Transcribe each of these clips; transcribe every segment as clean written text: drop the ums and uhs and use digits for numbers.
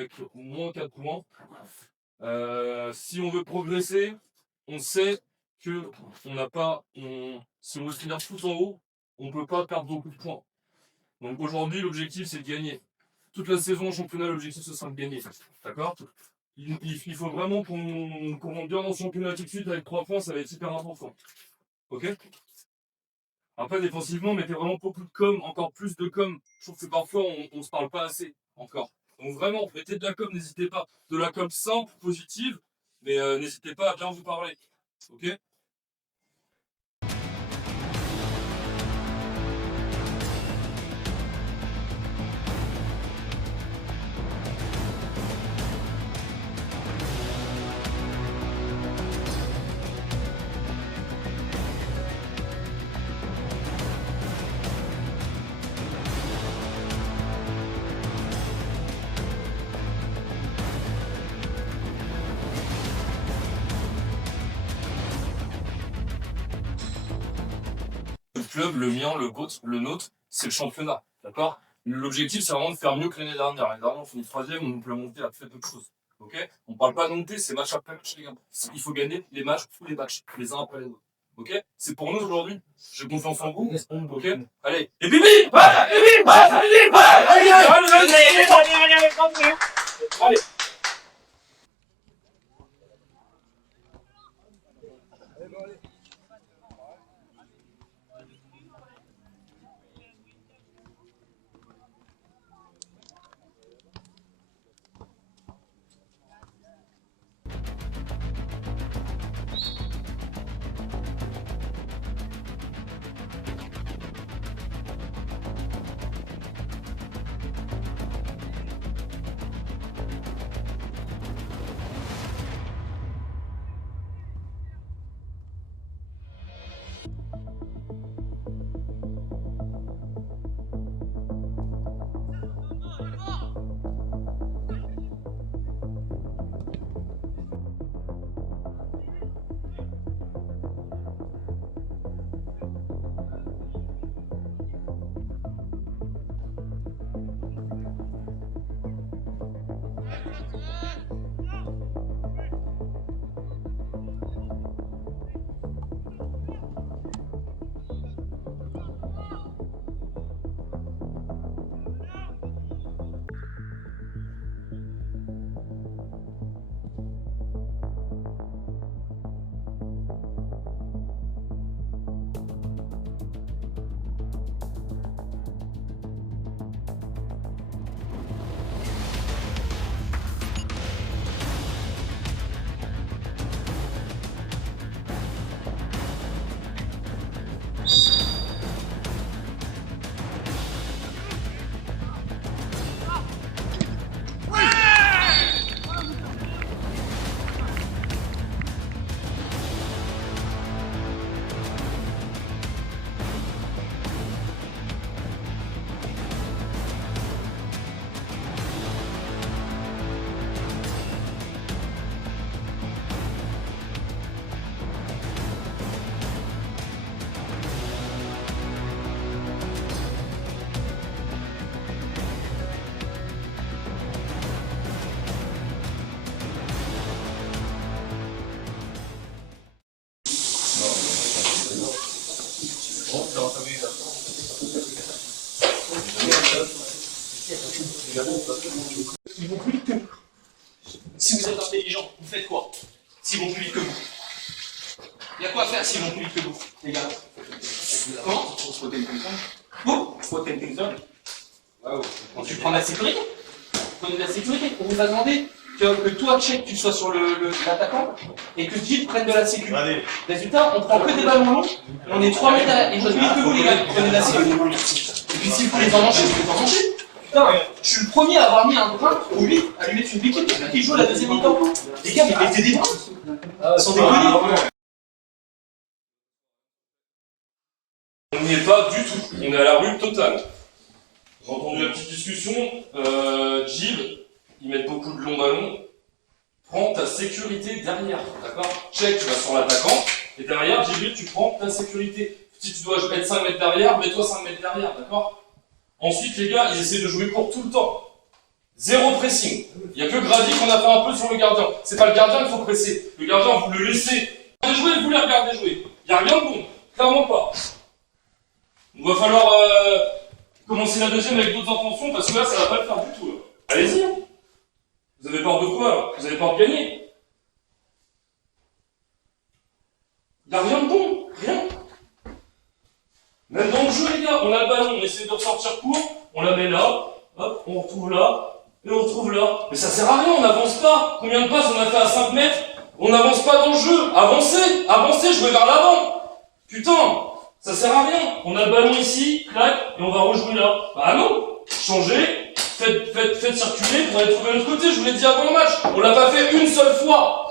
avec moins 4 points. Si on veut progresser, on sait que on n'a pas, si on veut finir tout en haut, on ne peut pas perdre beaucoup de points. Donc aujourd'hui, l'objectif c'est de gagner. Toute la saison en championnat, l'objectif ce sera de gagner. D'accord? Il faut vraiment qu'on rentre bien dans le championnat tout de suite avec 3 points, ça va être hyper important. Ok? Après, défensivement, mettez vraiment beaucoup de com, encore plus de com. Je trouve que parfois, on se parle pas assez, encore. Donc vraiment, mettez de la com, n'hésitez pas. De la com simple, positive, mais n'hésitez pas à bien vous parler. Ok? Le club, le mien, le nôtre, c'est le championnat. D'accord? L'objectif, c'est vraiment de faire mieux que l'année dernière. L'année dernière, on finit 3ème, on peut monter à très peu de choses. Ok? On parle pas de monter, c'est match après match, les gars. Il faut gagner les matchs, tous les matchs, les uns après les autres. Ok? C'est pour nous aujourd'hui. J'ai confiance en vous. Ok? Allez. Et bibi! Allez! Ils vont plus vite que vous. Si vous êtes intelligent, vous faites quoi? S'ils vont plus vite que vous. Il y a quoi à faire s'ils vont plus vite que vous, les gars? Comment? Vous? Tu prends de la sécurité? Prenez de la sécurité. On vous a demandé que toi, Tchèque, tu sois sur l'attaquant et que Gilles prenne de la sécurité. Résultat, on prend que des ballons longs, on est 3 mètres à la... Et je plus vite que vous, les gars, prenez de la sécurité. Et puis si vous voulez en manger, vous pouvez en manger. Putain, je suis le premier à avoir mis un brin pour lui, à lui mettre une béquille qui joue la deuxième mi-temps. Les gars, mais mettez des brins. Sans déconner. On n'y est pas du tout. On est à la rue totale. J'ai entendu la petite discussion. Gilles, ils mettent beaucoup de longs ballons. Prends ta sécurité derrière, d'accord? Check, tu vas sur l'attaquant. Et derrière, Gilles, tu prends ta sécurité. Si tu dois mettre 5 mètres derrière, mets-toi 5 mètres derrière, d'accord? Ensuite, les gars, ils essaient de jouer court tout le temps. Zéro pressing. Il n'y a que Grady qu'on a fait un peu sur le gardien. C'est pas le gardien qu'il faut presser. Le gardien, vous le laissez jouer, vous les regardez jouer. Il n'y a rien de bon. Clairement pas. Il va falloir commencer la deuxième avec d'autres intentions parce que là, ça va pas le faire du tout. Là. Allez-y. Hein. Vous avez peur de quoi là? Vous avez peur de gagner? Il n'y a rien de bon. Rien. Même dans le jeu, les gars, on a le ballon, on essaie de ressortir court, on la met là, hop, on retrouve là, et on retrouve là. Mais ça sert à rien, on n'avance pas. Combien de passes on a fait à 5 mètres? On n'avance pas dans le jeu. Avancez, avancez, jouez vers l'avant. Putain, ça sert à rien. On a le ballon ici, clac, et on va rejouer là. Bah non, changez, faites circuler pour aller trouver l'autre côté, je vous l'ai dit avant le match. On l'a pas fait une seule fois.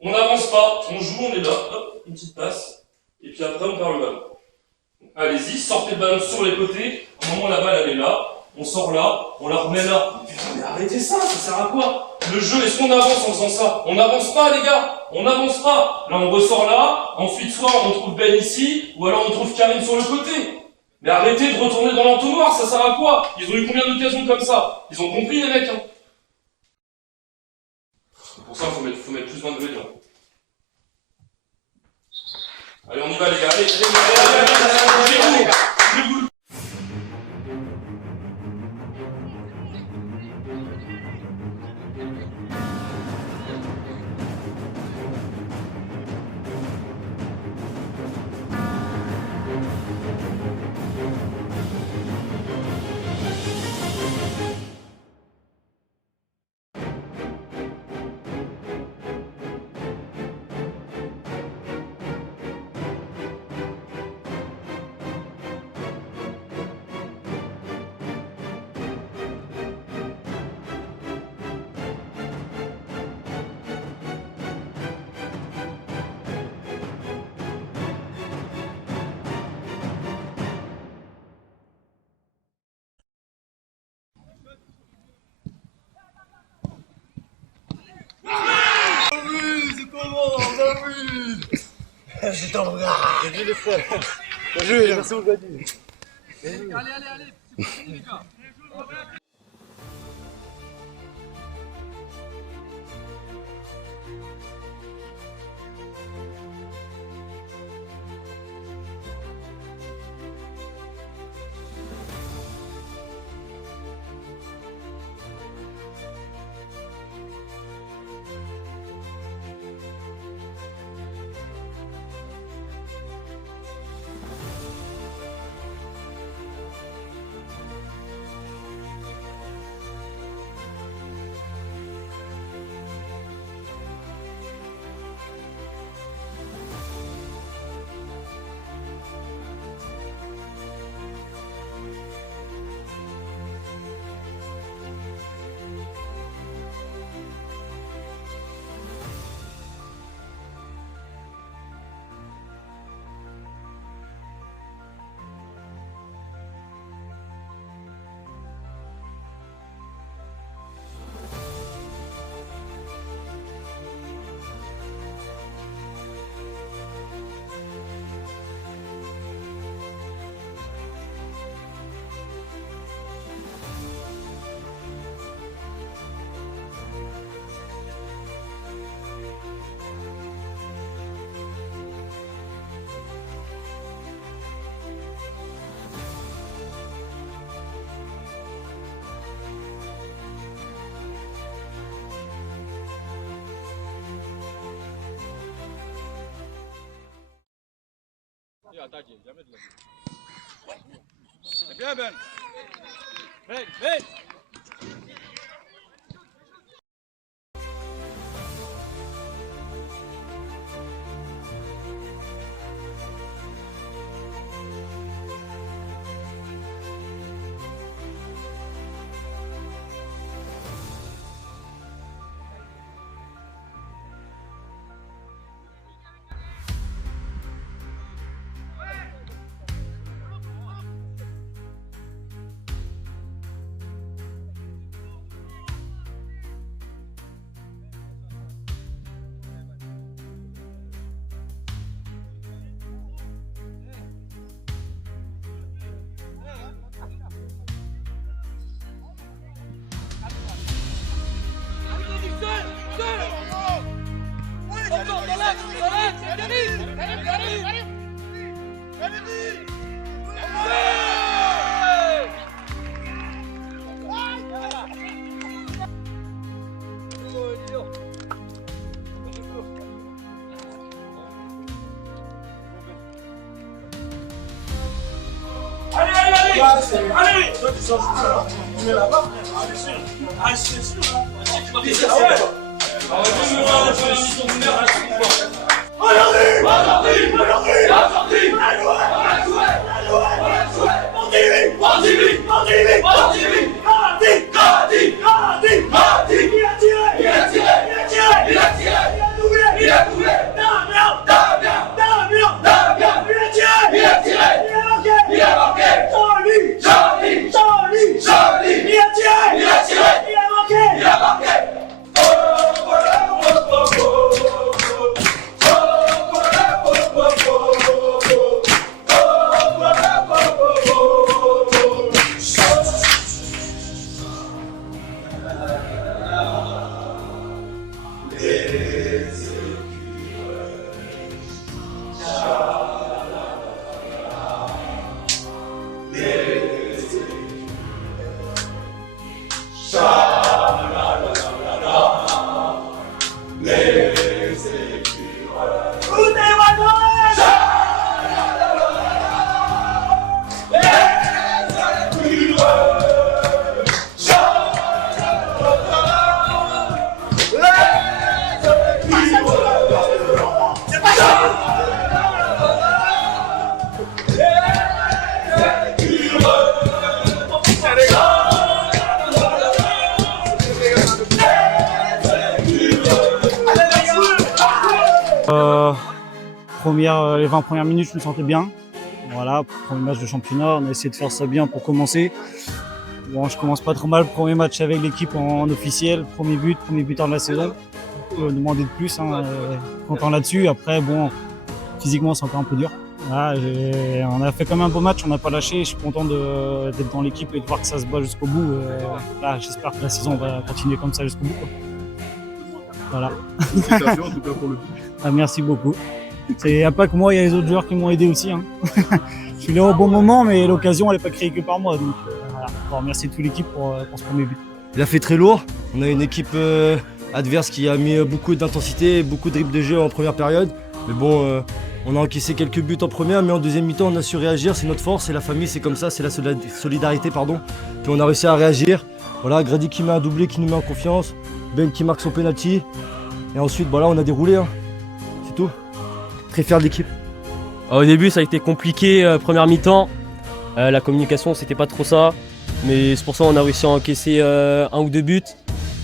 On n'avance pas, on joue, on est là, hop, une petite passe, et puis après on perd le ballon. Allez-y, sortez le ballon sur les côtés, au moment où la balle elle est là, on sort là, on la remet là. Putain mais arrêtez ça sert à quoi? Le jeu, est-ce qu'on avance en faisant ça? On n'avance pas les gars, on n'avance pas. Là on ressort là, ensuite soit on trouve Ben ici, ou alors on trouve Karim sur le côté. Mais arrêtez de retourner dans l'entonnoir, ça sert à quoi? Ils ont eu combien d'occasions comme ça? Ils ont compris les mecs hein. Pour ça, faut mettre plus d'ingrédients. Allez, on y va, les gars. Allez. C'est ton regard. J'ai vu les frères. Bien joué, merci mon gars. Allez, c'est fini les gars. C'est bien, Ben. Ben. Allez, toi tu sors juste là. Tu mets là-bas. Ah, c'est sûr. Les 20 premières minutes, je me sentais bien. Voilà, premier match de championnat, on a essayé de faire ça bien pour commencer. Bon, je commence pas trop mal, premier match avec l'équipe en officiel, premier buteur de la saison. On peut demander de plus, content là-dessus. Après, bon, physiquement, c'est encore un peu dur. Voilà, on a fait quand même un beau match, on n'a pas lâché. Je suis content d'être dans l'équipe et de voir que ça se bat jusqu'au bout. Là, j'espère que la saison va continuer comme ça jusqu'au bout, quoi. Voilà. Félicitations en tout cas pour le but. Ah, merci beaucoup. Il n'y a pas que moi, il y a les autres joueurs qui m'ont aidé aussi. Hein. Je suis là au bon moment, mais l'occasion, elle n'est pas créée que par moi. Donc voilà. Bon, merci toute l'équipe pour ce premier but. Il a fait très lourd. On a une équipe adverse qui a mis beaucoup d'intensité, beaucoup de dribbles de jeu en première période. Mais bon, on a encaissé quelques buts en première, mais en deuxième mi-temps, on a su réagir. C'est notre force, c'est la famille, c'est comme ça, c'est la solidarité, pardon. Puis on a réussi à réagir. Voilà, Grady qui met un doublé, qui nous met en confiance. Ben qui marque son penalty. Et ensuite, voilà, on a déroulé. Hein. C'est tout. Très fier de l'équipe. Au début, ça a été compliqué, première mi-temps. La communication, c'était pas trop ça. Mais c'est pour ça qu'on a réussi à encaisser 1 ou 2 buts.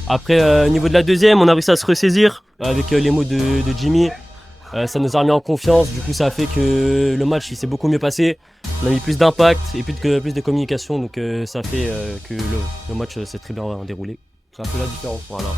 Après, au niveau de la deuxième, on a réussi à se ressaisir avec les mots de Jimmy. Ça nous a remis en confiance. Du coup, ça a fait que le match il s'est beaucoup mieux passé. On a mis plus d'impact et plus de communication. Donc, ça a fait que le match s'est très bien déroulé. C'est un peu la différence. Voilà.